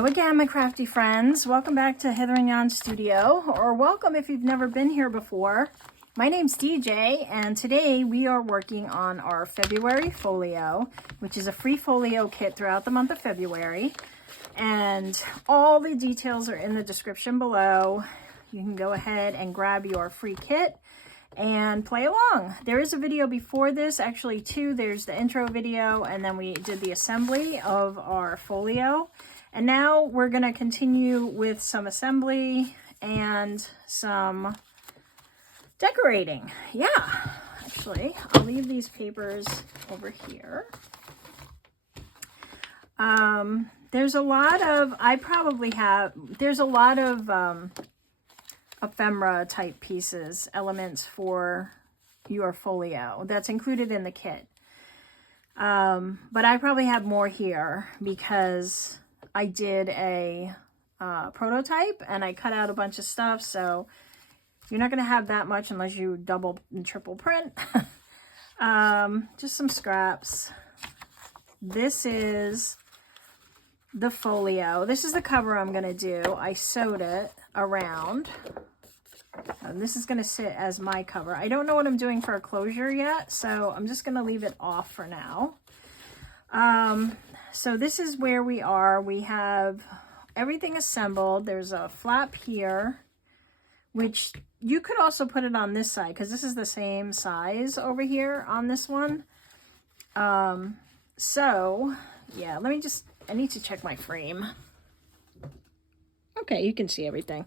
Hello again, my crafty friends. Welcome back to Heather and Jan Studio, or welcome if you've never been here before. My name's DJ, and today we are working on our February folio, which is a free folio kit throughout the month of February. And all the details are in the description below. You can go ahead and grab your free kit and play along. There is a video before this, actually two. There's the intro video, and then we did the assembly of our folio. And now we're going to continue with some assembly and some decorating. Yeah, actually, I'll leave these papers over here. There's a lot of, there's a lot of ephemera type pieces, elements for your folio that's included in the kit. But I probably have more here because I did a prototype and I cut out a bunch of stuff, so you're not going to have that much unless you double and triple print. Just some scraps. This is the folio. This is the cover I'm going to do. I sewed it around. And this is going to sit as my cover. I don't know what I'm doing for a closure yet, so I'm just going to leave it off for now. So this is where we are. We have everything assembled. There's a flap here, which you could also put it on this side because this is the same size over here on this one. So yeah, I need to check my frame. Okay, you can see everything.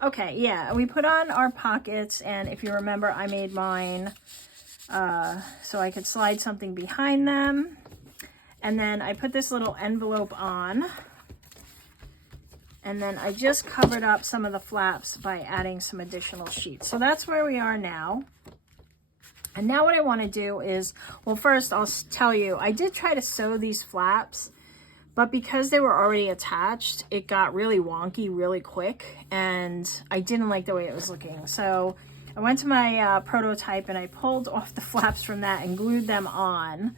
Okay, yeah, we put on our pockets, and if you remember, I made mine so I could slide something behind them. And then I put this little envelope on, and then I just covered up some of the flaps by adding some additional sheets. So that's where we are now. And now what I want to do is, well, first I'll tell you, I did try to sew these flaps, but because they were already attached, it got really wonky really quick, and I didn't like the way it was looking. So I went to my prototype and I pulled off the flaps from that and glued them on.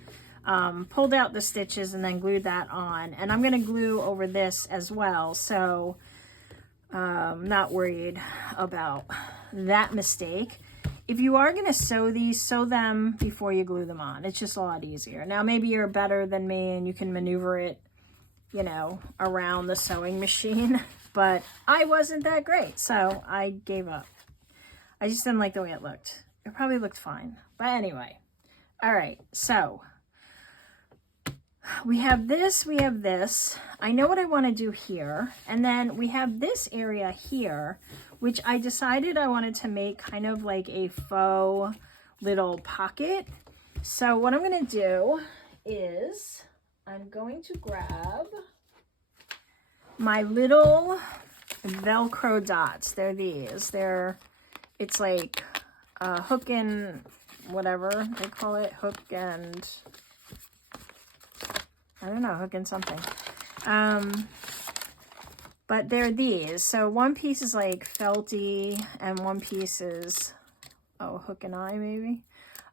Pulled out the stitches and then glued that on, and I'm going to glue over this as well, so I'm not worried about that mistake. If you are going to sew these, sew them before you glue them on. It's just a lot easier. Now maybe you're better than me and you can maneuver it, you know, around the sewing machine, but I wasn't that great, so I gave up. I just didn't like the way it looked. It probably looked fine, but anyway. All right, so we have this, we have this. I know what I want to do here. And then we have this area here, which I decided I wanted to make kind of like a faux little pocket. So what I'm going to do is I'm going to grab my little Velcro dots. They're these. It's like hook and whatever they call it, hook and I don't know, hook and something. But they're these. So one piece is like felty and one piece is, hook and eye maybe.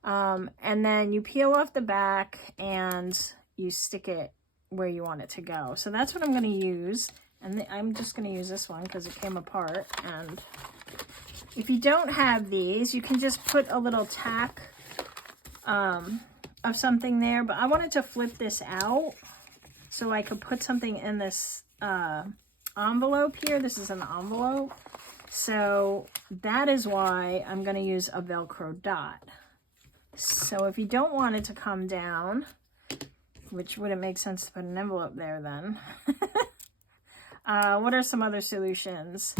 And then you peel off the back and you stick it where you want it to go. So that's what I'm going to use. And I'm just going to use this one because it came apart. And if you don't have these, you can just put a little tack of something there, but I wanted to flip this out so I could put something in this envelope here. This is an envelope, so that is why I'm going to use a Velcro dot. So if you don't want it to come down, which wouldn't make sense to put an envelope there then, what are some other solutions?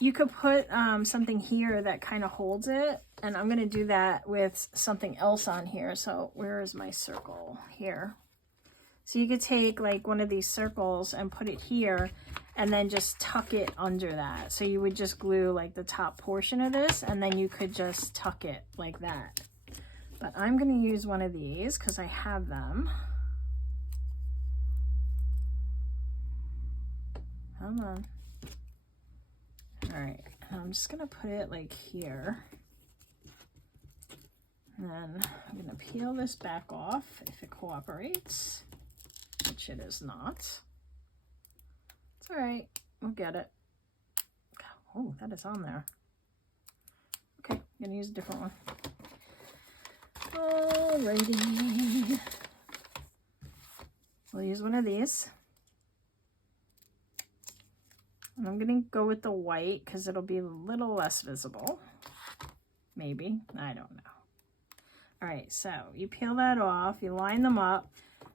You could put something here that kind of holds it, and I'm going to do that with something else on here. So where is my circle? Here. So you could take like one of these circles and put it here and then just tuck it under that. So you would just glue like the top portion of this, and then you could just tuck it like that. But I'm going to use one of these because I have them. Come on. All right, I'm just gonna put it like here. And then I'm gonna peel this back off if it cooperates, which it is not. It's all right. We'll get it. Oh, that is on there. Okay, I'm gonna use a different one. Alrighty. We'll use one of these. And I'm gonna go with the white because it'll be a little less visible. Maybe, I don't know. All right, so you peel that off, you line them up,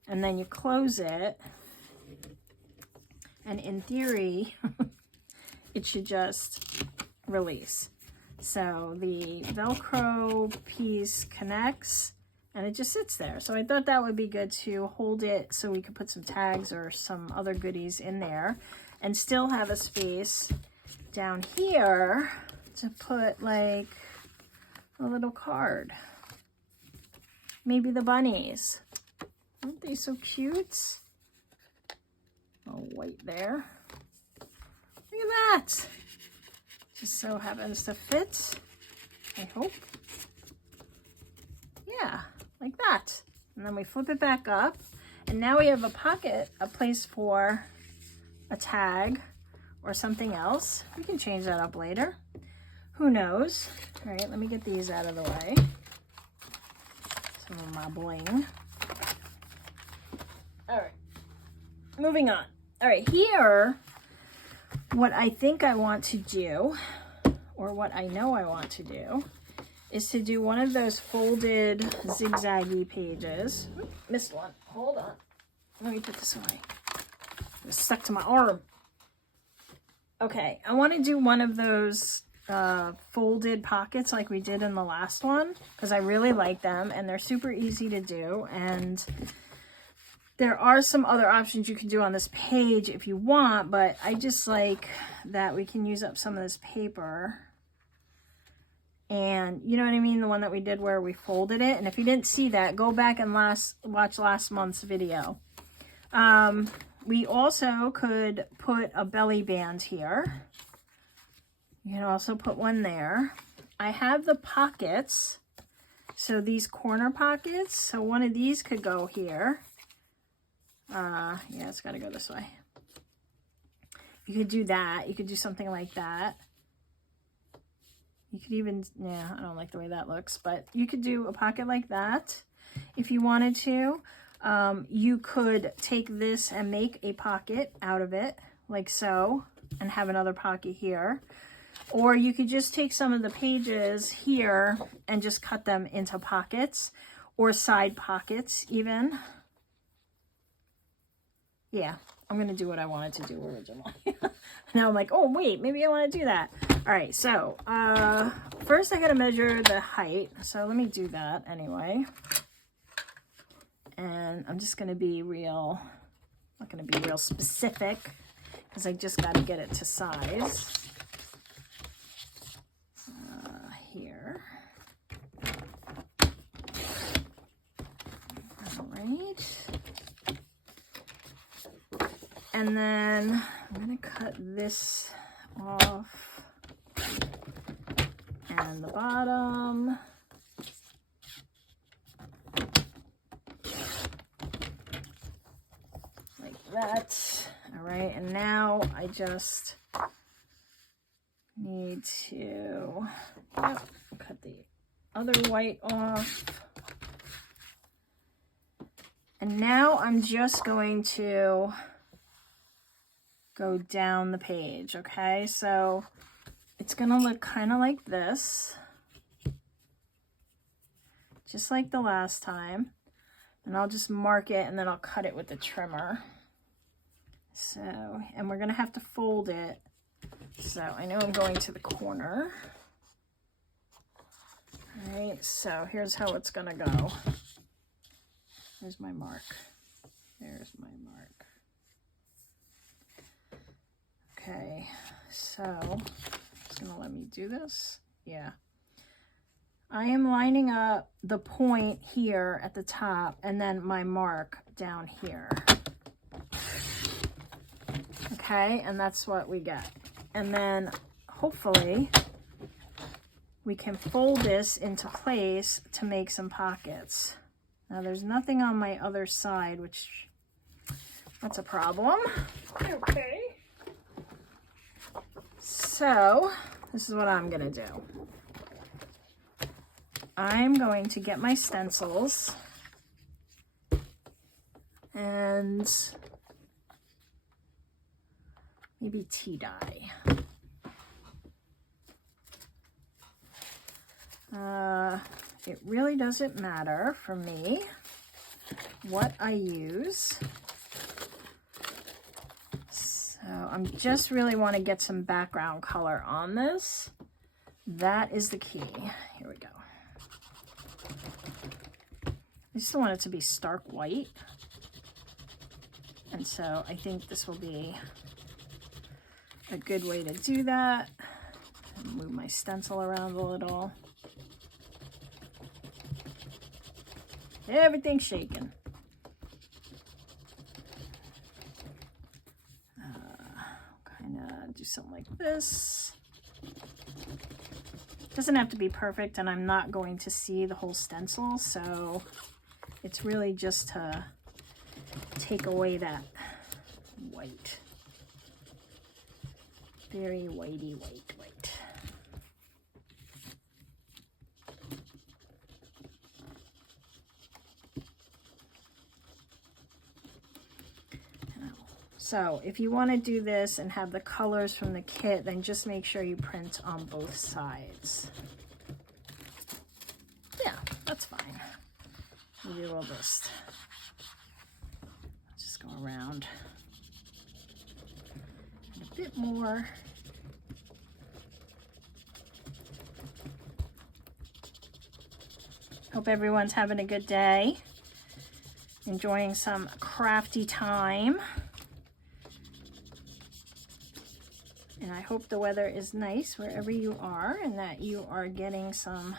and then you close it. And in theory, it should just release. So the Velcro piece connects and it just sits there. So I thought that would be good to hold it so we could put some tags or some other goodies in there and still have a space down here to put like a little card. Maybe the bunnies. Aren't they so cute? Oh, white there. Look at that. Just so happens to fit, I hope. Yeah, like that. And then we flip it back up. And now we have a pocket, a place for a tag or something else. We can change that up later. Who knows? All right, let me get these out of the way. Some of my bling. All right, moving on. All right, here, what I think I want to do, or what I know I want to do, is to do one of those folded zigzaggy pages. Oop, missed one. Hold on. Let me put this away. It's stuck to my arm. Okay, I want to do one of those folded pockets like we did in the last one because I really like them and they're super easy to do, and there are some other options you can do on this page if you want, but I just like that we can use up some of this paper. And you know what I mean? The one that we did where we folded it. And if you didn't see that, go back and watch last month's video. We also could put a belly band here. You can also put one there. I have the pockets. So these corner pockets. So one of these could go here. Yeah, it's got to go this way. You could do that. You could do something like that. You could even, yeah, I don't like the way that looks, but you could do a pocket like that if you wanted to. You could take this and make a pocket out of it, like so, and have another pocket here. Or you could just take some of the pages here and just cut them into pockets or side pockets even. Yeah, I'm going to do what I wanted to do originally. Now I'm like, oh, wait, maybe I want to do that. All right, so first I got to measure the height. So let me do that anyway. And I'm just going to be real, not going to be real specific because I just got to get it to size. Here. All right. And then I'm going to cut this off and the bottom. Like that. All right, and now I just need to cut the other white off. And now I'm just going to go down the page, okay? So it's gonna look kind of like this, just like the last time. And I'll just mark it and then I'll cut it with the trimmer. So, and we're gonna have to fold it. So I know I'm going to the corner. All right, so here's how it's gonna go. There's my mark. There's my mark. Okay, so it's gonna let me do this. Yeah. I am lining up the point here at the top and then my mark down here. Okay, and that's what we get. And then hopefully we can fold this into place to make some pockets. Now there's nothing on my other side, which that's a problem. Okay. So this is what I'm gonna do. I'm going to get my stencils and maybe tea dye. It really doesn't matter for me what I use. So I'm just really want to get some background color on this. That is the key. Here we go. I just don't want it to be stark white. And so I think this will be a good way to do that. Move my stencil around a little. Everything's shaking. Kind of do something like this. Doesn't have to be perfect, and I'm not going to see the whole stencil, so it's really just to take away that white. Very whitey white. So if you want to do this and have the colors from the kit, then just make sure you print on both sides. Yeah, that's fine. Maybe we'll just go around a bit more. Hope everyone's having a good day, enjoying some crafty time. And I hope the weather is nice wherever you are and that you are getting some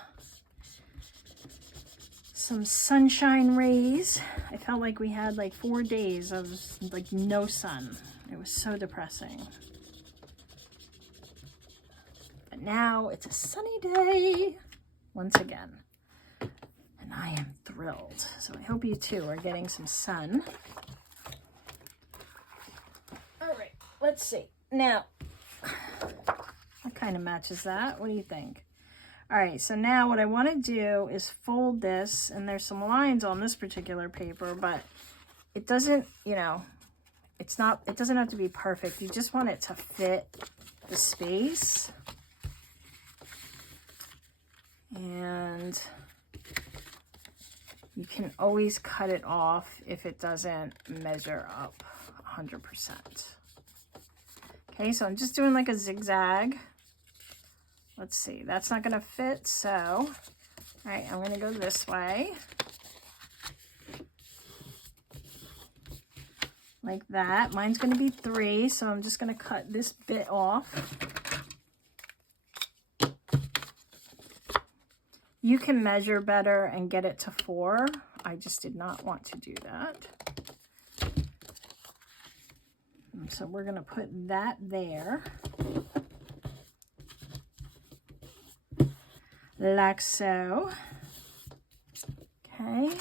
sunshine rays. I felt like we had like 4 days of like no sun. It was so depressing. But now it's a sunny day once again. And I am thrilled. So I hope you too are getting some sun. All right, let's see. Now, that kind of matches that. What do you think? All right, so now what I want to do is fold this, and there's some lines on this particular paper, but it doesn't, you know, it doesn't have to be perfect. You just want it to fit the space. And you can always cut it off if it doesn't measure up 100%. Okay, so I'm just doing like a zigzag. Let's see, that's not gonna fit, so, all right, I'm gonna go this way. Like that. Mine's gonna be 3, so I'm just gonna cut this bit off. You can measure better and get it to 4. I just did not want to do that. So we're going to put that there, like so. Okay.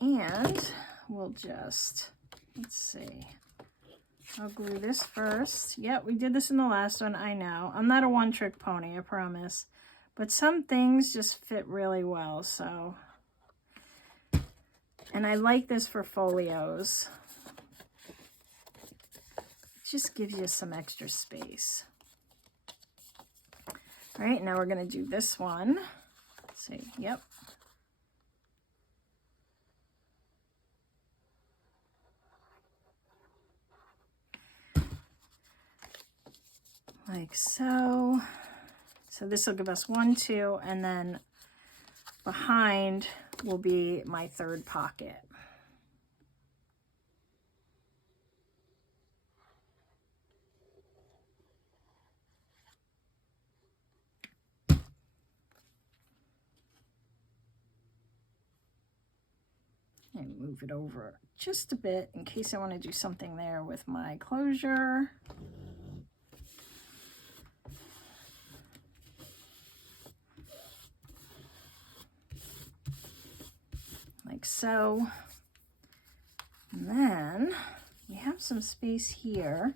And we'll just, let's see. I'll glue this first. Yep, we did this in the last one. I know. I'm not a one-trick pony, I promise. But some things just fit really well, so. And I like this for folios. Just gives you some extra space. All right, now we're going to do this one. Let's see, yep. Like so. So this will give us 1, 2, and then behind will be my 3rd pocket. And move it over just a bit in case I want to do something there with my closure. Like so. And then we have some space here.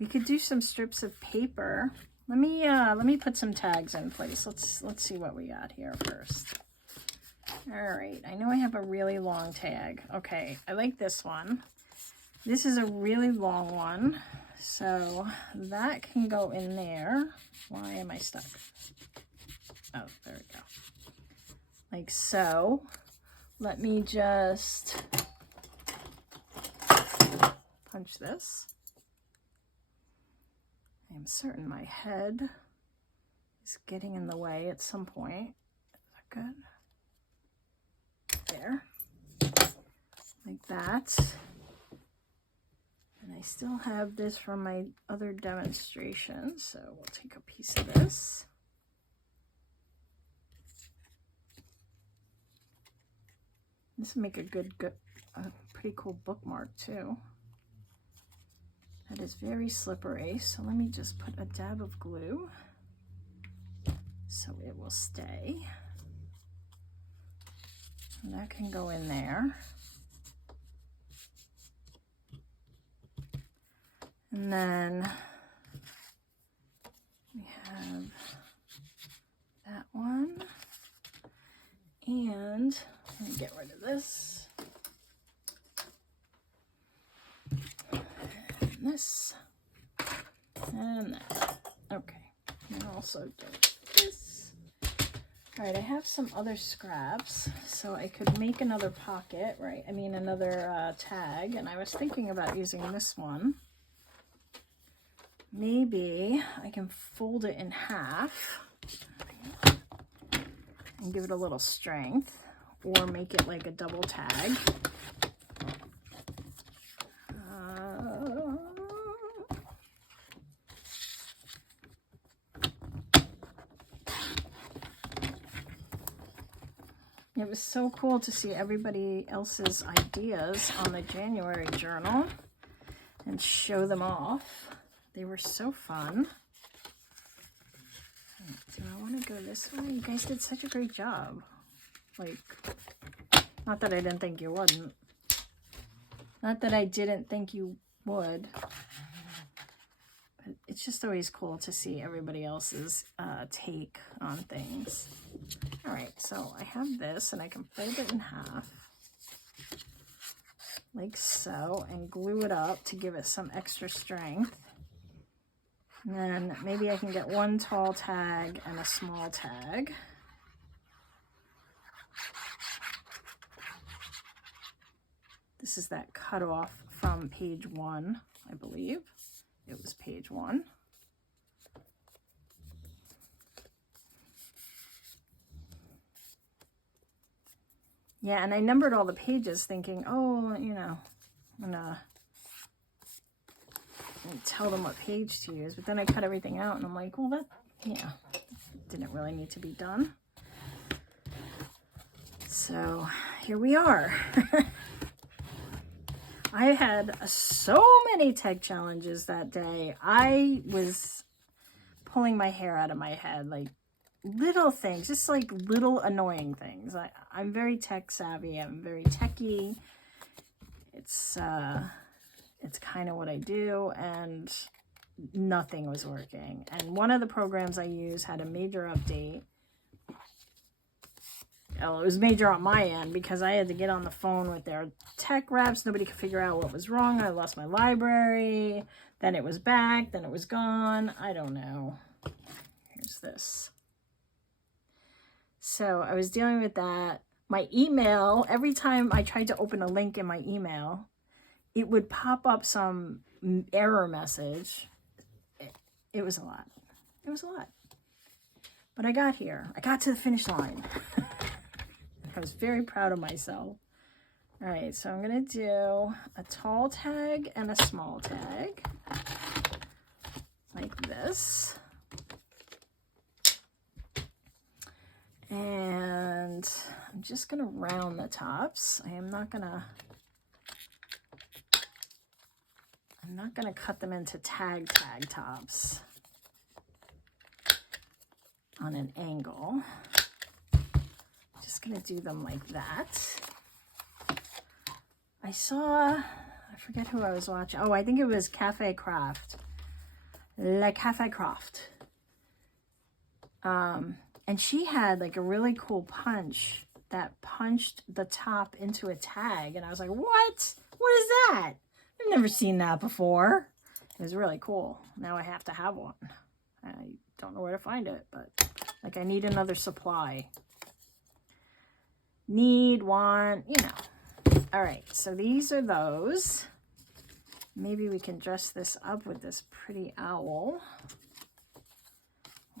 We could do some strips of paper. Let me put some tags in place. Let's see what we got here first. All right, I know I have a really long tag. Okay, I like this one. This is a really long one, so that can go in there. Why am I stuck? Oh, there we go. Like so. Let me just punch this. I'm certain my head is getting in the way at some point. Is that good? There. Like that. And I still have this from my other demonstration, so we'll take a piece of this. This will make a pretty cool bookmark too. That is very slippery, so let me just put a dab of glue so it will stay. And that can go in there. And then we have that one. And let me get rid of this. And this. And that. Okay. And also do this. Alright, I have some other scraps, so I could make another pocket, right? I mean another tag, and I was thinking about using this one. Maybe I can fold it in half and give it a little strength, or make it like a double tag. It was so cool to see everybody else's ideas on the January journal and show them off. They were so fun. Do I want to go this way? You guys did such a great job. Like, not that I didn't think you wouldn't. Not that I didn't think you would. But it's just always cool to see everybody else's take on things. Alright, so I have this, and I can fold it in half. Like so, and glue it up to give it some extra strength. And then maybe I can get one tall tag and a small tag. This is that cutoff from page 1, I believe. It was page 1. Yeah, and I numbered all the pages thinking, oh, you know, I'm gonna tell them what page to use, but then I cut everything out and I'm like, well, that, yeah, didn't really need to be done. So here we are. I had so many tech challenges that day. I was pulling my hair out of my head, like little things, just like little annoying things. I'm very tech savvy. I'm very techie. It's kind of what I do, and nothing was working. And one of the programs I use had a major update. Well, it was major on my end because I had to get on the phone with their tech reps. Nobody could figure out what was wrong. I lost my library. Then it was back. Then it was gone. I don't know. Here's this. So I was dealing with that. My email, every time I tried to open a link in my email, it would pop up some error message. It was a lot. It was a lot. But I got here. I got to the finish line. I was very proud of myself. All right, so I'm going to do a tall tag and a small tag. Like this. And I'm just going to round the tops. I'm not going to cut them into tag tops on an angle. Just going to do them like that. I forget who I was watching. Oh, I think it was Cafe Craft. Le Cafe Croft. And she had like a really cool punch that punched the top into a tag. And I was like, what? What is that? I've never seen that before. It was really cool. Now I have to have one. I don't know where to find it, but like I need another supply. Need one, you know. All right, so these are those. Maybe we can dress this up with this pretty owl.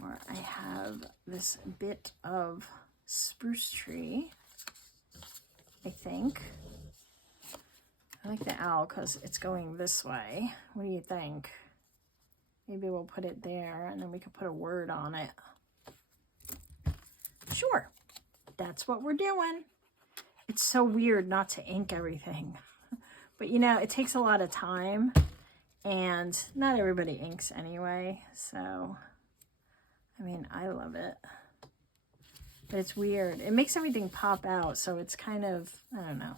Or I have this bit of spruce tree, I think. I like the owl because it's going this way. What do you think? Maybe we'll put it there and then we could put a word on it. Sure, that's what we're doing. It's so weird not to ink everything. But you know, it takes a lot of time and not everybody inks anyway, so... I mean, I love it, but it's weird. It makes everything pop out, so it's kind of, I don't know.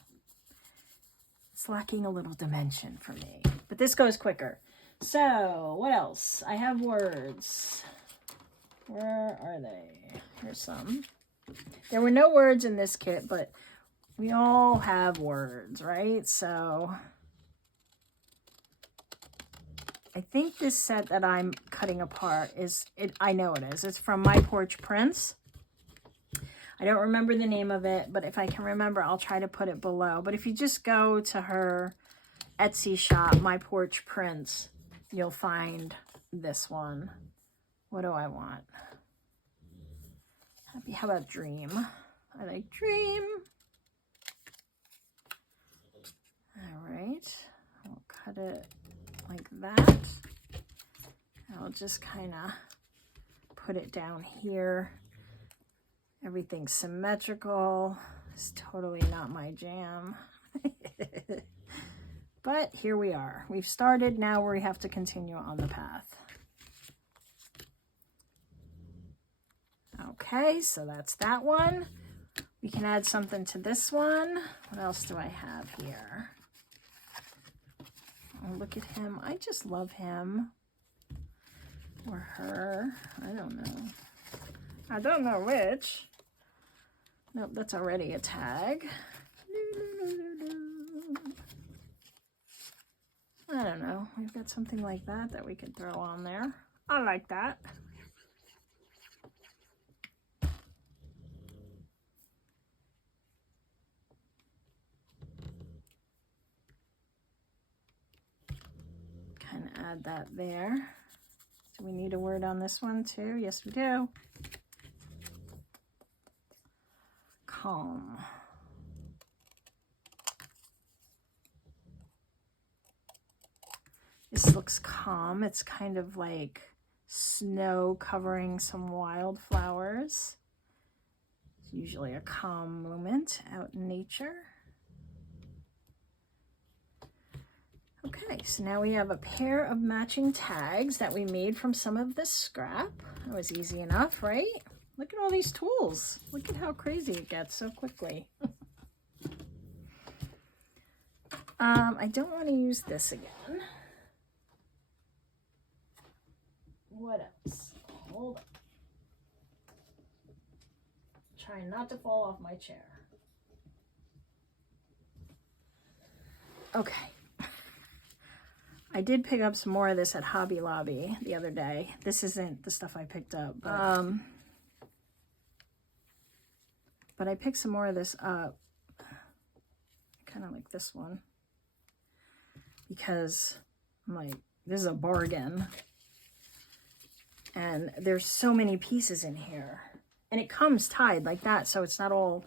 It's lacking a little dimension for me, but this goes quicker. So, what else? I have words. Where are they? Here's some. There were no words in this kit, but we all have words, right? So... I think this set that I'm cutting apart is, I know it is. It's from My Porch Prints. I don't remember the name of it, but if I can remember, I'll try to put it below. But if you just go to her Etsy shop, My Porch Prints, you'll find this one. What do I want? Happy, how about Dream? I like Dream. All right, I'll cut it like that. I'll just kind of put it down here. Everything's symmetrical. It's totally not my jam. But here we are. We've started, now we have to continue on the path. Okay, so that's that one. We can add something to this one. What else do I have here? Oh, look at him. I just love him. Or her. I don't know. I don't know which. Nope, that's already a tag. I don't know. We've got something like that we could throw on there. I like that. Kind of add that there. Do we need a word on this one too? Yes, we do. Calm. This looks calm. It's kind of like snow covering some wildflowers. It's usually a calm moment out in nature. Okay, so now we have a pair of matching tags that we made from some of this scrap. That was easy enough, right? Look at all these tools. Look at how crazy it gets so quickly. I don't want to use this again. What else? Hold on. Trying not to fall off my chair. Okay. I did pick up some more of this at Hobby Lobby the other day. This isn't the stuff I picked up, but I picked some more of this up. Kind of like this one. Because I'm like, this is a bargain. And there's so many pieces in here. And it comes tied like that, so it's not all,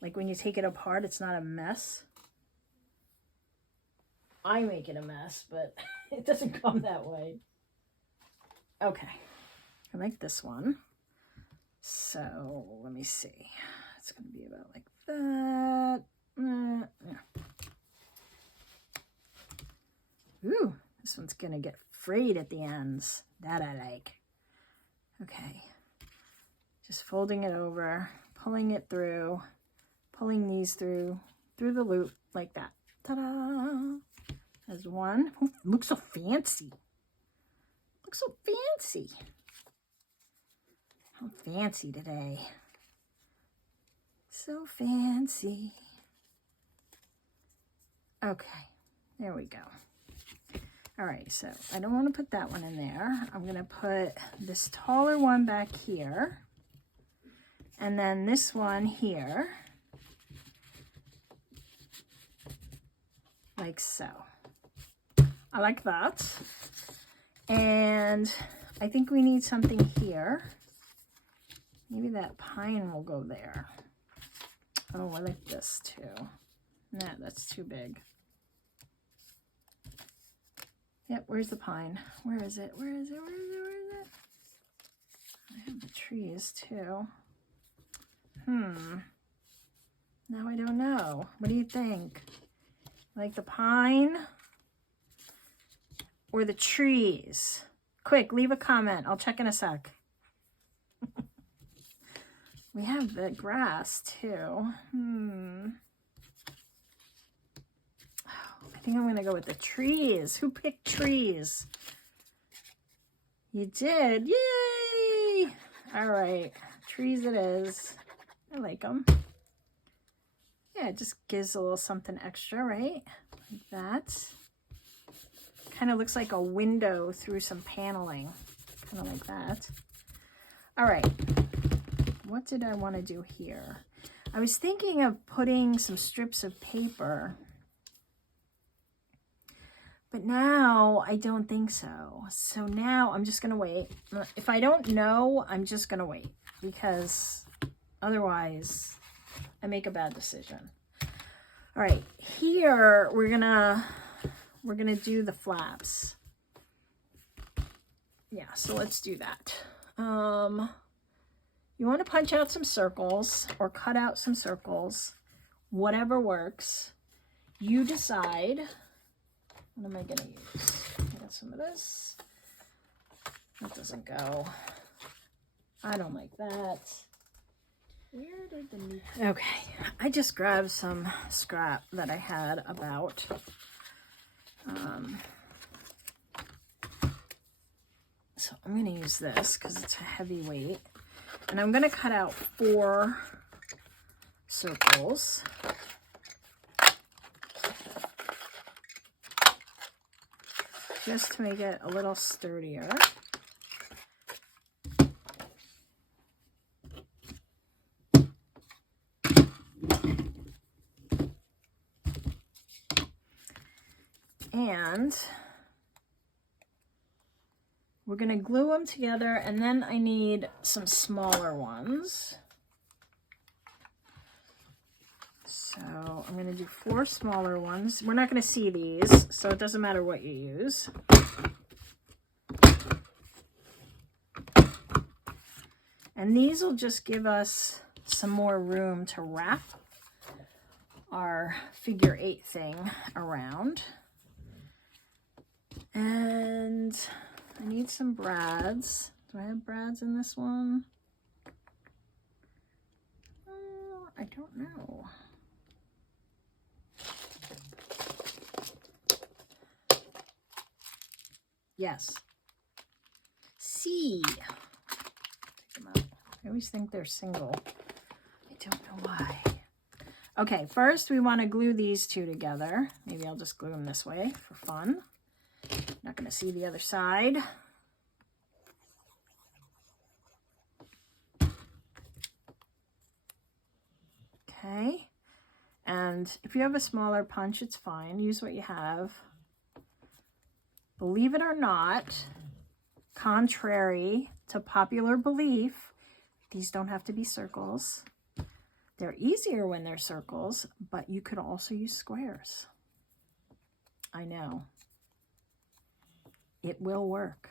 like when you take it apart, it's not a mess. I make it a mess, but it doesn't come that way. Okay, I like this one. So let me see. It's going to be about like that. Yeah. Ooh, this one's going to get frayed at the ends. That I like. Okay, just folding it over, pulling it through, pulling these through the loop like that. Ta-da! There's one. Oh, looks so fancy. Looks so fancy. I'm fancy today. So fancy. Okay, there we go. All right, so I don't want to put that one in there. I'm going to put this taller one back here. And then this one here. Like so. I like that. And I think we need something here. Maybe that pine will go there. Oh, I like this too. Nah, that's too big. Yep, where's the pine? Where is it? Where is it? Where is it? Where is it? I have the trees too. Now I don't know. What do you think? Like the pine or the trees? Quick, leave a comment. I'll check in a sec. We have the grass too. I think I'm going to go with the trees. Who picked trees? You did. Yay! All right. Trees it is. I like them. Yeah, it just gives a little something extra, right? Like that. Kind of looks like a window through some paneling. Kind of like that. All right. What did I want to do here? I was thinking of putting some strips of paper. But now I don't think so. So now I'm just going to wait. If I don't know, I'm just going to wait. Because otherwise I make a bad decision. All right, here we're gonna do the flaps. Yeah, so let's do that. You want to punch out some circles or cut out some circles, whatever works. You decide. What am I gonna use? I got some of this. That doesn't go. I don't like that. Where did the meat? Okay, I just grabbed some scrap that I had about. So I'm going to use this because it's a heavy weight. And I'm going to cut out 4 circles. Just to make it a little sturdier. And we're going to glue them together, and then I need some smaller ones. So I'm going to do 4 smaller ones. We're not going to see these, so it doesn't matter what you use. And these will just give us some more room to wrap our figure 8 thing around. And I need some brads. Do I have brads in this one? I don't know. Yes. C. Take them out. I always think they're single. I don't know why. Okay, first we want to glue these 2 together. Maybe I'll just glue them this way for fun. Not going to see the other side. Okay. And if you have a smaller punch, it's fine. Use what you have. Believe it or not, contrary to popular belief, these don't have to be circles. They're easier when they're circles, but you could also use squares. I know. It will work.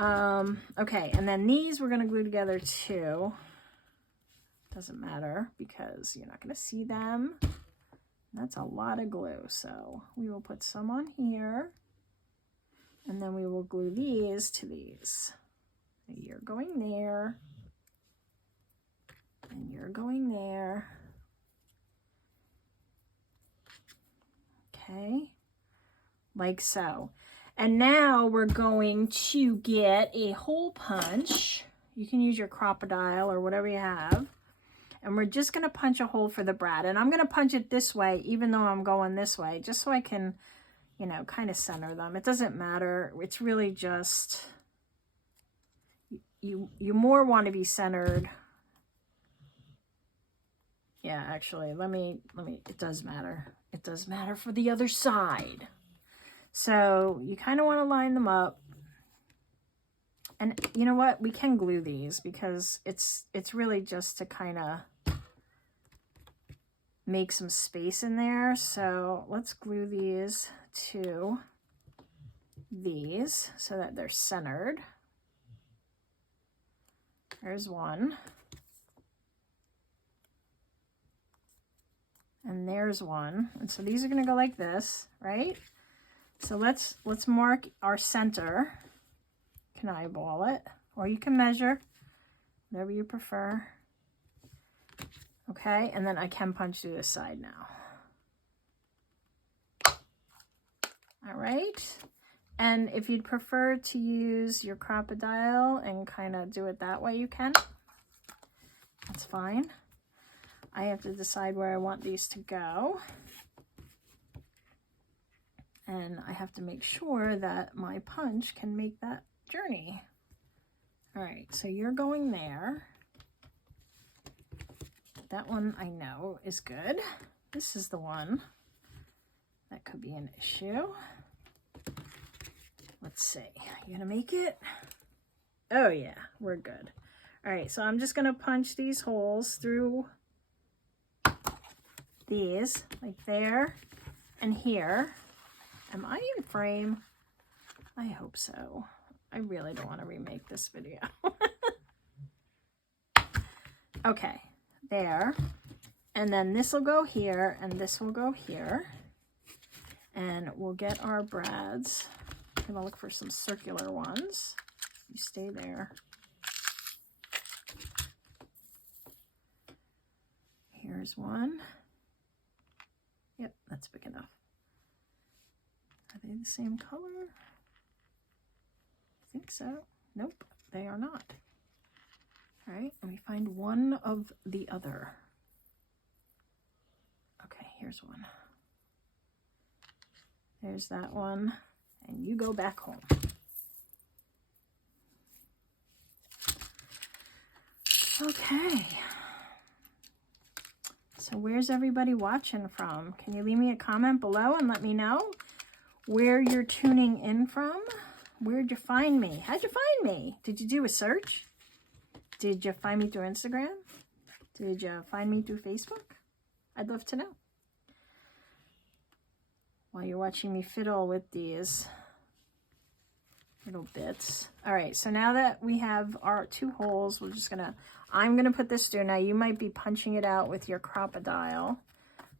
Okay, and then these we're going to glue together too. Doesn't matter because you're not going to see them. That's a lot of glue, so we will put some on here, and then we will glue these to these. You're going there, and you're going there. Okay, like so. And now we're going to get a hole punch. You can use your crocodile or whatever you have. And we're just going to punch a hole for the brad. And I'm going to punch it this way, even though I'm going this way, just so I can, you know, kind of center them. It doesn't matter. It's really just, you more want to be centered. Yeah, actually, let me, it does matter. It does matter for the other side. So you kind of want to line them up. And you know what? We can glue these because it's really just to kind of make some space in there. So let's glue these to these so that they're centered. There's one. And there's one. And so these are going to go like this, right? So let's mark our center. You can eyeball it, or you can measure, whatever you prefer. Okay, and then I can punch through this side now. All right. And if you'd prefer to use your crocodile and kind of do it that way, you can. That's fine. I have to decide where I want these to go. And I have to make sure that my punch can make that journey. All right, so you're going there. That one I know is good. This is the one that could be an issue. Let's see, you gonna make it? Oh yeah, we're good. All right, so I'm just gonna punch these holes through these, like there and here. Am I in frame? I hope so. I really don't want to remake this video. Okay, there. And then this will go here, and this will go here. And we'll get our brads. I'm gonna look for some circular ones. You stay there. Here's one. Yep, that's big enough. Are they the same color? I think so. Nope, they are not. All right, let me find one of the other. Okay, here's one. There's that one, and you go back home. Okay. So where's everybody watching from? Can you leave me a comment below and let me know where you're tuning in from? Where'd you find me? How'd you find me? Did you do a search? Did you find me through Instagram? Did you find me through Facebook? I'd love to know. While you're watching me fiddle with these little bits. All right, so now that we have our two holes, I'm gonna put this through. Now you might be punching it out with your crocodile,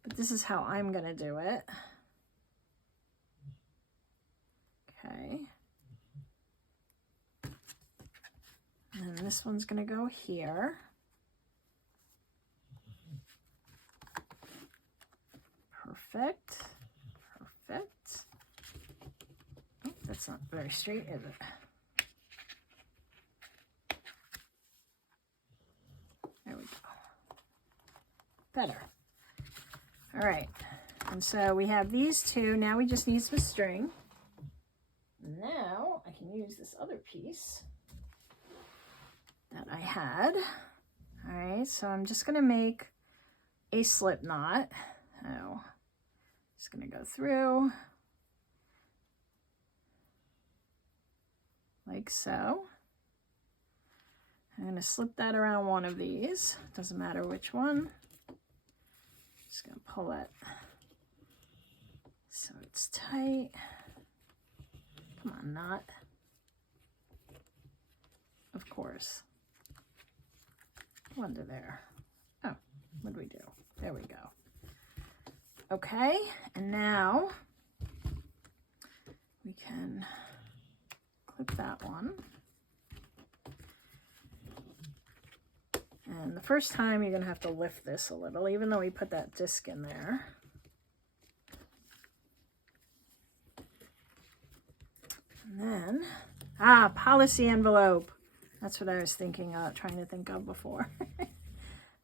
but this is how I'm gonna do it. Okay. And then this one's gonna go here. Perfect. Perfect. Oh, that's not very straight, is it? There we go. Better. All right. And so we have these two. Now we just need some string. Now I can use this other piece that I had. All right, so I'm just gonna make a slip knot. Oh, just gonna go through like so. I'm gonna slip that around one of these. Doesn't matter which one. Just gonna pull it so it's tight. Come on, knot. Of course. Under there. Oh, what do we do? There we go. Okay, and now we can clip that one. And the first time you're gonna have to lift this a little, even though we put that disc in there. And then, policy envelope. That's what I was thinking of, trying to think of before.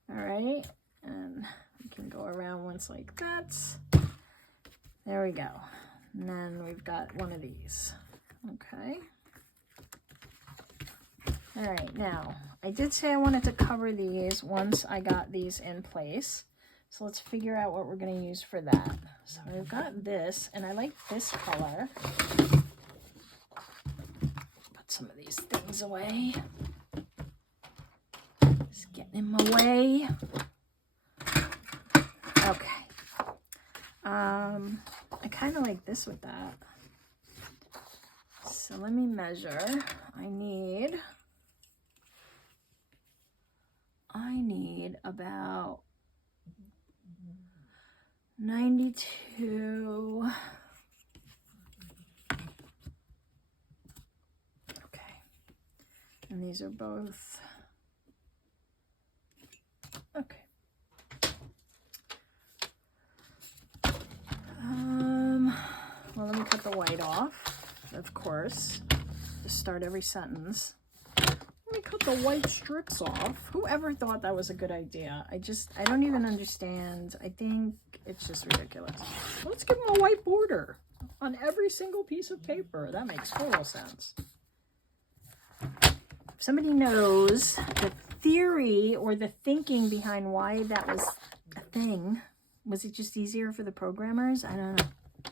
All right, and we can go around once like that. There we go. And then we've got one of these. Okay. All right, now, I did say I wanted to cover these once I got these in place. So let's figure out what we're going to use for that. So we've got this, and I like this color. Put some of these things away. Just getting in my way. Okay. I kind of like this with that. So let me measure. I need about 92. Okay. And these are both. Okay. Well, let me cut the white off, of course, to start every sentence. Let me cut the white strips off. Whoever thought that was a good idea? I don't even understand. I think it's just ridiculous. Let's give them a white border on every single piece of paper. That makes total sense. If somebody knows the theory or the thinking behind why that was a thing, was it just easier for the programmers? I don't know. It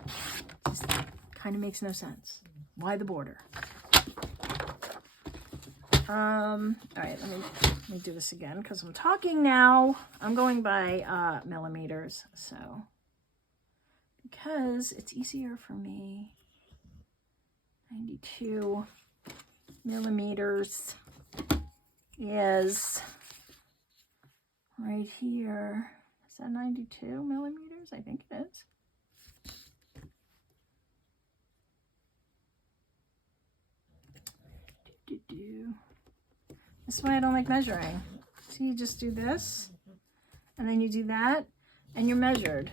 just kind of makes no sense. Why the border? All right, let me do this again because I'm talking now. I'm going by millimeters, so because it's easier for me. 92 millimeters is right here. Is that 92 millimeters? I think it is. This is why I don't like measuring. So you just do this, and then you do that, and you're measured.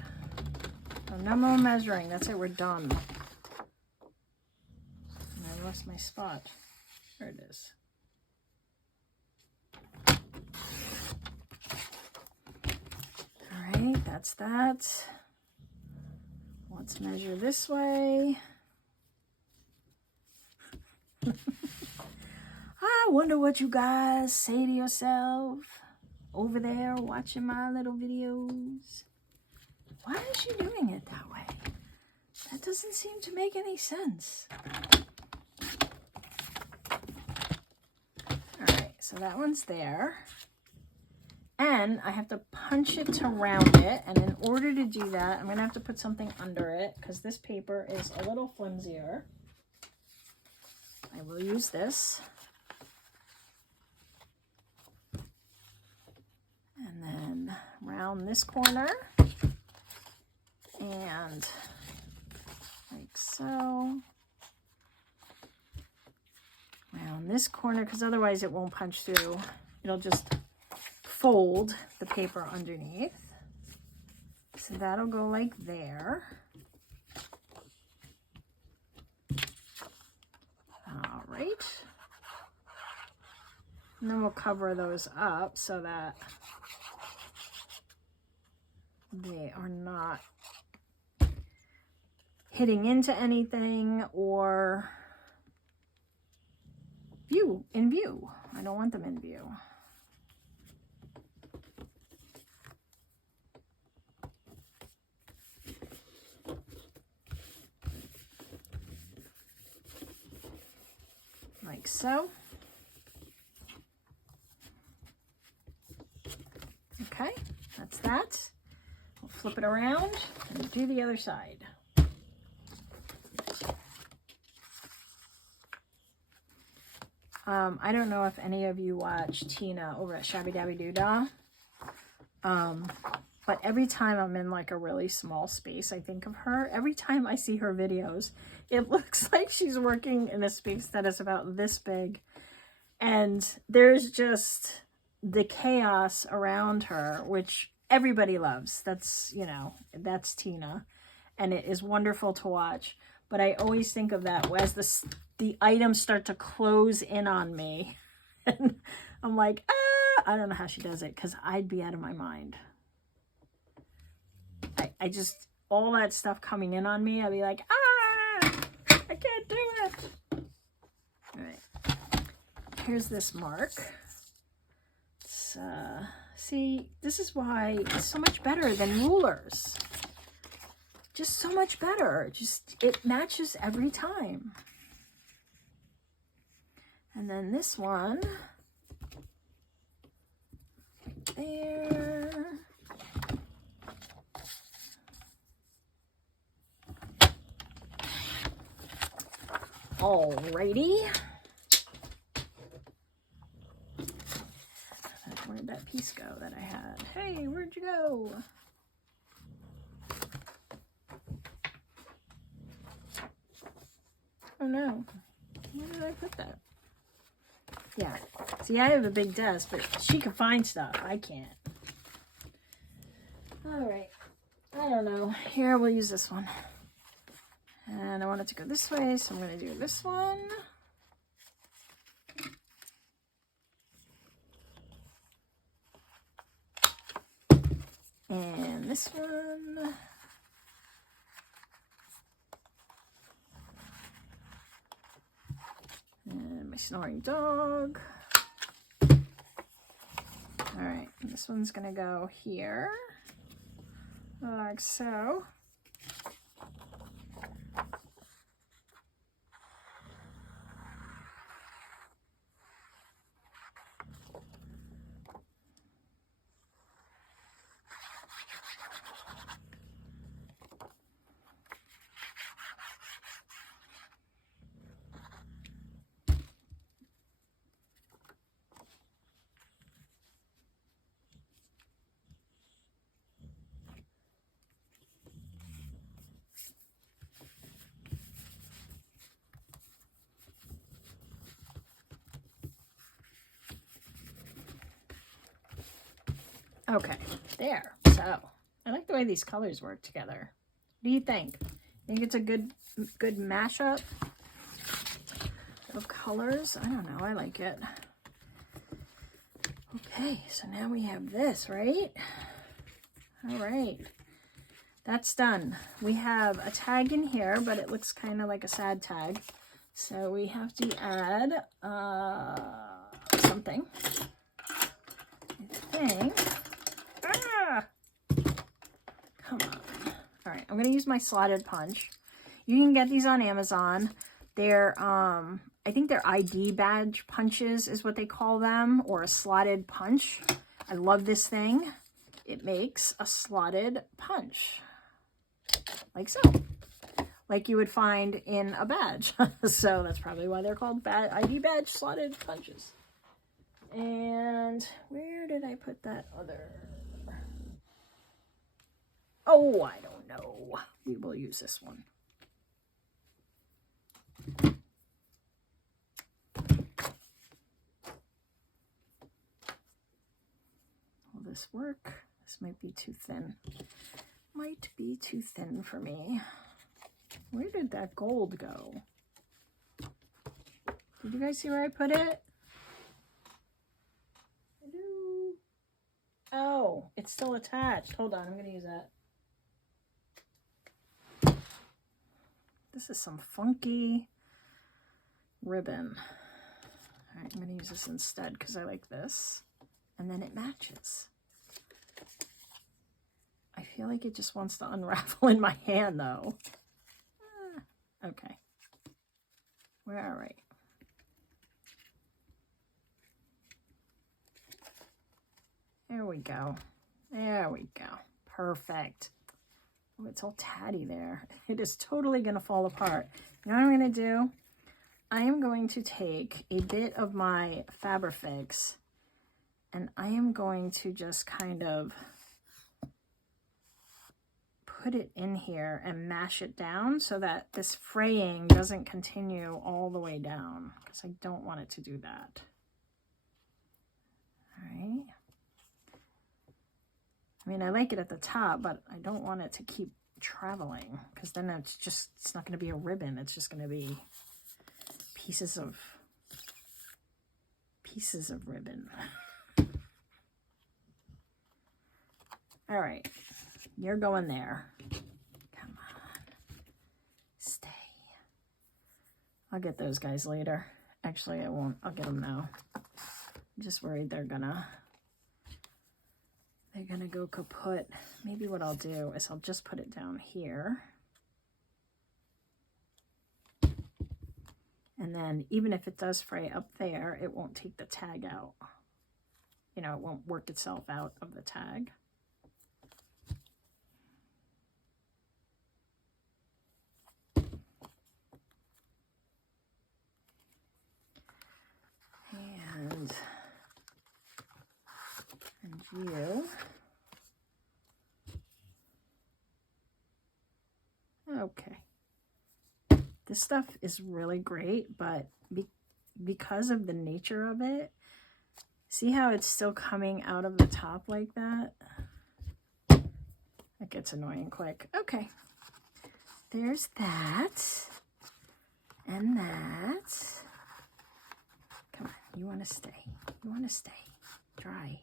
So no more measuring. That's it. We're done. And I lost my spot. There it is. All right, that's that. Let's measure this way. I wonder what you guys say to yourself over there watching my little videos. Why is she doing it that way? That doesn't seem to make any sense. All right, so that one's there. And I have to punch it to round it. And in order to do that, I'm going to have to put something under it because this paper is a little flimsier. I will use this. And then round this corner. And like so. Round this corner because otherwise it won't punch through. It'll just fold the paper underneath. So that'll go like there. All right. And then we'll cover those up so that they are not hitting into anything or in view. I don't want them in view. Like so. Okay, that's that. We'll flip it around and do the other side. I don't know if any of you watch Tina over at Shabby Dabby Doodah. But every time I'm in like a really small space, I think of her. Every time I see her videos, it looks like she's working in a space that is about this big. And there's just the chaos around her, which everybody loves. That's, you know, that's Tina. And it is wonderful to watch. but I always think of that as the items start to close in on me. And I'm like, ah, I don't know how she does it, because I'd be out of my mind. I just, all that stuff coming in on me, I'd be like, ah, I can't do it. All right, here's this mark. It's, see, this is why it's so much better than rulers. Just so much better. Just, it matches every time. And then this one, right there. Alrighty. Where did that piece go that I had? Hey, where'd you go? Oh no. Where did I put that? Yeah. See, I have a big desk, but she can find stuff. I can't. Alright. I don't know. Here, we'll use this one. And I want it to go this way, so I'm going to do this one. And this one. And my snoring dog. Alright, this one's going to go here. Like so. Okay, there. So, I like the way these colors work together. What do you think? Think it's a good mashup of colors? I don't know. I like it. Okay, so now we have this, right? All right. That's done. We have a tag in here, but it looks kind of like a sad tag. So we have to add something. I think. Come on. All right, I'm going to use my slotted punch. You can get these on Amazon. They're, I think they're ID badge punches is what they call them, or a slotted punch. I love this thing. It makes a slotted punch. Like so. Like you would find in a badge. So that's probably why they're called ID badge slotted punches. And where did I put that other? Oh, I don't know. We will use this one. Will this work? This might be too thin. Might be too thin for me. Where did that gold go? Did you guys see where I put it? Hello? Oh, it's still attached. Hold on, I'm going to use that. This is some funky ribbon. All right, I'm going to use this instead because I like this. And then it matches. I feel like it just wants to unravel in my hand, though. Okay. We're all right. There we go. There we go. Perfect. Oh, it's all tatty there. It is totally going to fall apart. You know what I'm going to do? I am going to take a bit of my Fabrifix and I am going to just kind of put it in here and mash it down so that this fraying doesn't continue all the way down, because I don't want it to do that. All right. I mean, I like it at the top, but I don't want it to keep traveling, because then it's not going to be a ribbon. It's just going to be pieces of ribbon. All right, you're going there. Come on, stay. I'll get those guys later. Actually, I won't. I'll get them now. I'm just worried they're gonna go kaput. Maybe what I'll do is I'll just put it down here. And then even if it does fray up there, it won't take the tag out. You know, it won't work itself out of the tag. And you. Okay. This stuff is really great, but because of the nature of it, see how it's still coming out of the top like that? That gets annoying quick. Okay. There's that. And that. Come on, you want to stay. You want to stay. Dry.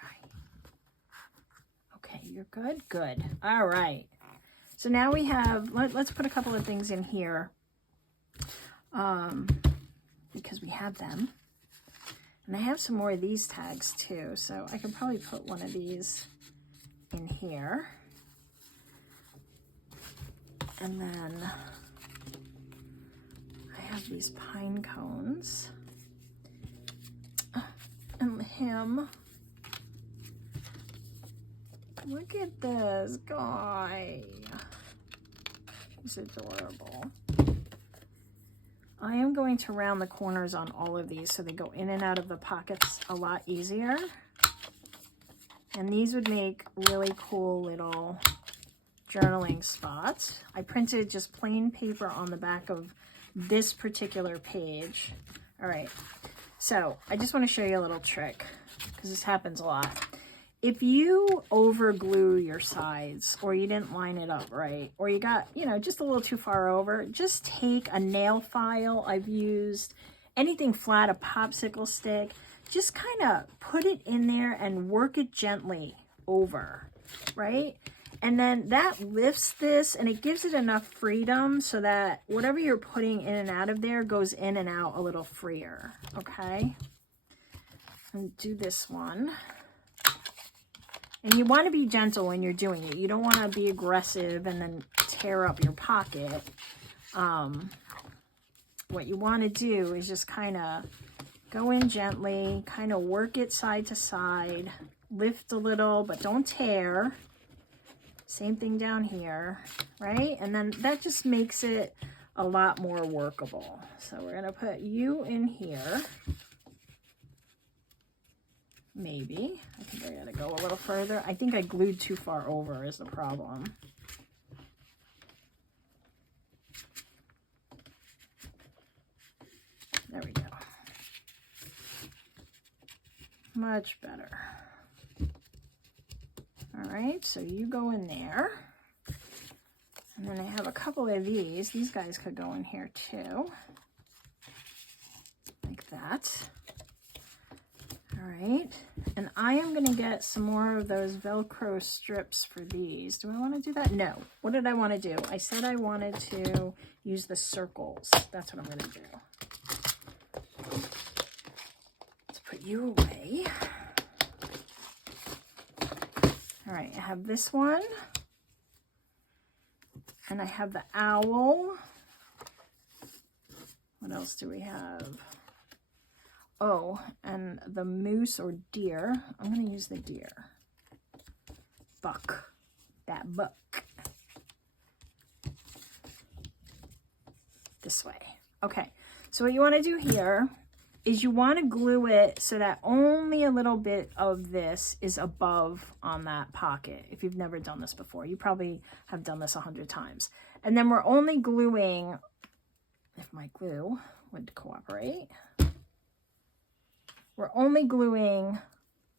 Dry. Okay, you're good? Good. All right. So now we have, let's put a couple of things in here because we have them. And I have some more of these tags too, so I could probably put one of these in here. And then I have these pine cones. And him. Look at this guy. He's adorable. I am going to round the corners on all of these so they go in and out of the pockets a lot easier. And these would make really cool little journaling spots. I printed just plain paper on the back of this particular page. All right, so I just want to show you a little trick because this happens a lot. If you over glue your sides or you didn't line it up right, or you got, you know, just a little too far over, just take a nail file. I've used anything flat, a popsicle stick, just kind of put it in there and work it gently over, right? And then that lifts this and it gives it enough freedom so that whatever you're putting in and out of there goes in and out a little freer, okay? And do this one. And you want to be gentle when you're doing it. You don't want to be aggressive and then tear up your pocket. What you want to do is just kind of go in gently, kind of work it side to side, lift a little, but don't tear. Same thing down here, right? And then that just makes it a lot more workable. So we're going to put you in here. Maybe. I think I gotta go a little further. I think I glued too far over is the problem. There we go. Much better. All right, so you go in there. And then I have a couple of these. These guys could go in here too. Like that. All right, and I am going to get some more of those Velcro strips for these. Do I want to do that? No. What did I want to do? I said I wanted to use the circles. That's what I'm going to do. Let's put you away. All right, I have this one. And I have the owl. What else do we have? Oh, and the moose or deer. I'm going to use the deer. Buck. That buck. This way. Okay, so what you want to do here is you want to glue it so that only a little bit of this is above on that pocket. If you've never done this before, you probably have done this 100 times. And then we're only gluing, if my glue would cooperate, we're only gluing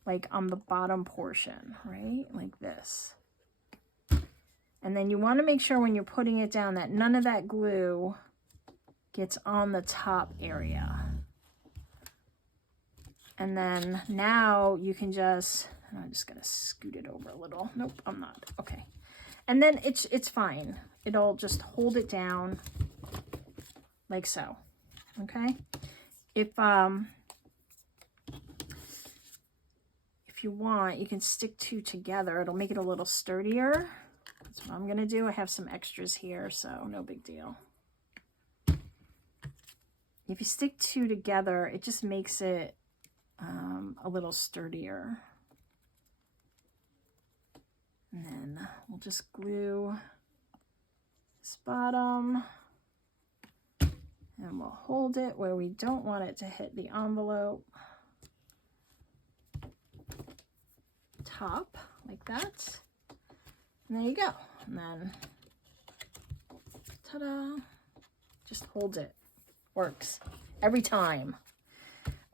like on the bottom portion, right? Like this. And then you want to make sure when you're putting it down that none of that glue gets on the top area. And then now you can just, I'm just going to scoot it over a little. Nope, I'm not. Okay. And then it's fine. It'll just hold it down like so. Okay. If you want, you can stick two together. It'll make it a little sturdier. That's what I'm going to do. I have some extras here, so no big deal. If you stick two together, it just makes it a little sturdier. And then we'll just glue this bottom, and we'll hold it where we don't want it to hit the envelope. Top, like that. And there you go. And then, ta-da, just hold it. Works every time.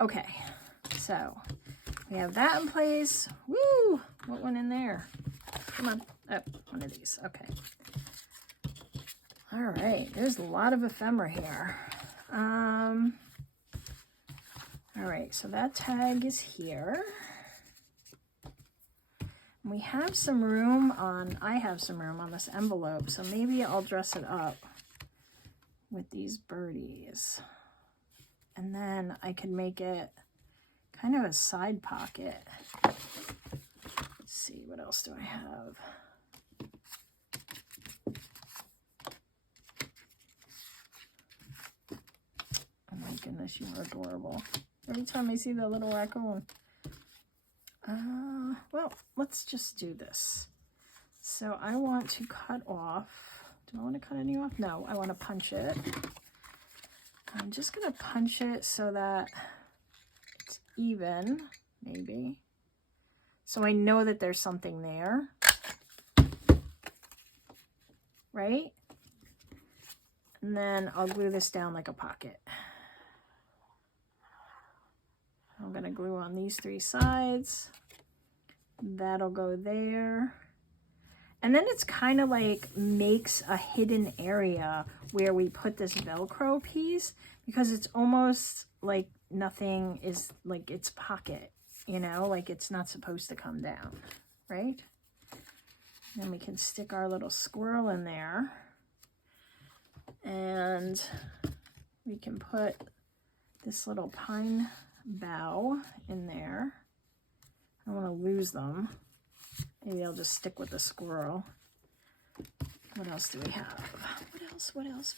Okay, so we have that in place. Woo! What went in there? Come on. Oh, one of these. Okay. All right. There's a lot of ephemera here. All right. So that tag is here. We have some room on, I have some room on this envelope. So maybe I'll dress it up with these birdies. And then I could make it kind of a side pocket. Let's see, what else do I have? Oh my goodness, you are adorable. Every time I see that little raccoon. Well, let's just do this. So I want to cut off. Do I want to cut any off? No, I want to punch it. I'm just going to punch it so that it's even, maybe. So I know that there's something there. Right? And then I'll glue this down like a pocket. I'm going to glue on these three sides. That'll go there. And then it's kind of like makes a hidden area where we put this Velcro piece, because it's almost like nothing is like its pocket, you know, like it's not supposed to come down, right? Then we can stick our little squirrel in there, and we can put this little pine bough in there. I don't want to lose them. Maybe I'll just stick with the squirrel. What else do we have? What else?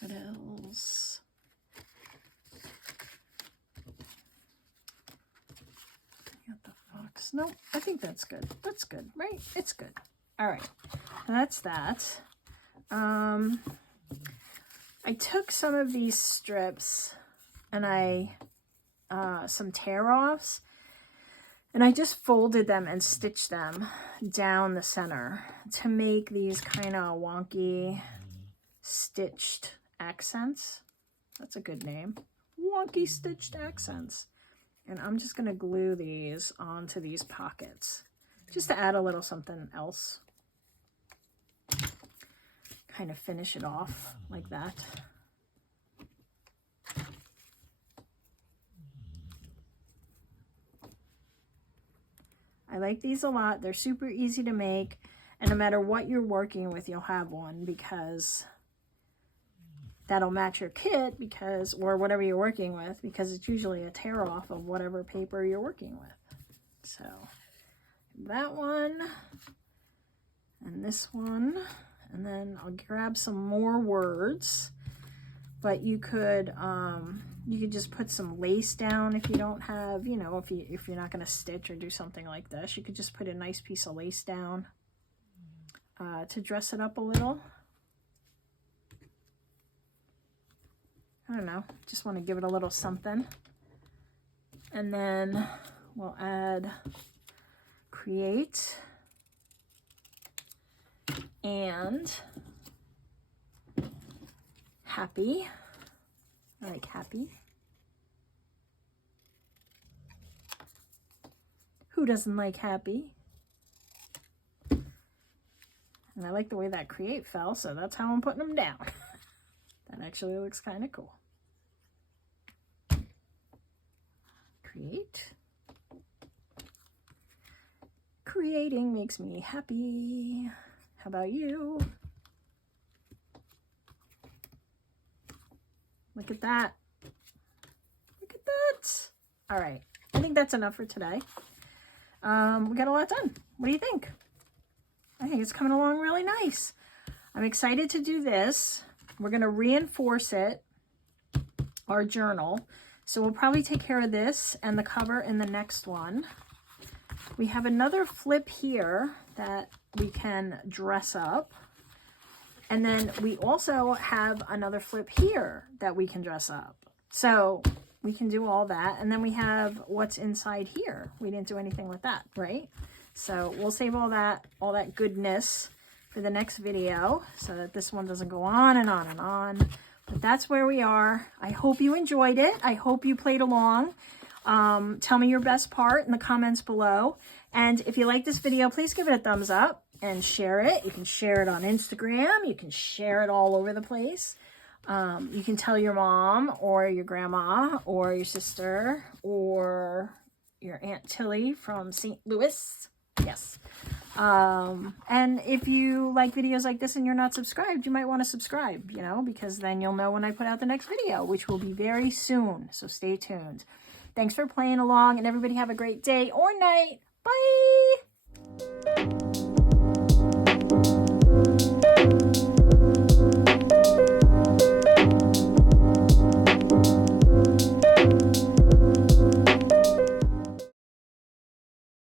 Got the fox. No, I think that's good. That's good, right? It's good. All right, that's that. I took some of these strips and some tear-offs, and I just folded them and stitched them down the center to make these kind of wonky stitched accents. That's a good name. Wonky stitched accents. And I'm just going to glue these onto these pockets just to add a little something else. Kind of finish it off like that. I like these a lot. They're super easy to make, and no matter what you're working with, you'll have one, because that'll match your kit, because, or whatever you're working with, because it's usually a tear off of whatever paper you're working with. So that one and this one, and then I'll grab some more words, but you could just put some lace down if you don't have, you know, if you're not going to stitch or do something like this. You could just put a nice piece of lace down to dress it up a little. I don't know, just want to give it a little something. And then we'll add create and happy. I like happy. Who doesn't like happy? And I like the way that create fell, so that's how I'm putting them down. That actually looks kind of cool. Create. Creating makes me happy. How about you? Look at that. Look at that. All right. I think that's enough for today. We got a lot done. What do you think? I think it's coming along really nice. I'm excited to do this. We're going to reinforce it, our journal. So we'll probably take care of this and the cover in the next one. We have another flip here that we can dress up. And then we also have another flip here that we can dress up. So we can do all that. And then we have what's inside here. We didn't do anything with that, right? So we'll save all that goodness for the next video so that this one doesn't go on and on and on. But that's where we are. I hope you enjoyed it. I hope you played along. Tell me your best part in the comments below. And if you like this video, please give it a thumbs up and share it. You can share it on Instagram. You can share it all over the place. You can tell your mom or your grandma or your sister or your Aunt Tilly from St. Louis. Yes. And if you like videos like this and you're not subscribed, you might want to subscribe, you know, because then you'll know when I put out the next video, which will be very soon. So stay tuned. Thanks for playing along, and everybody have a great day or night. Bye.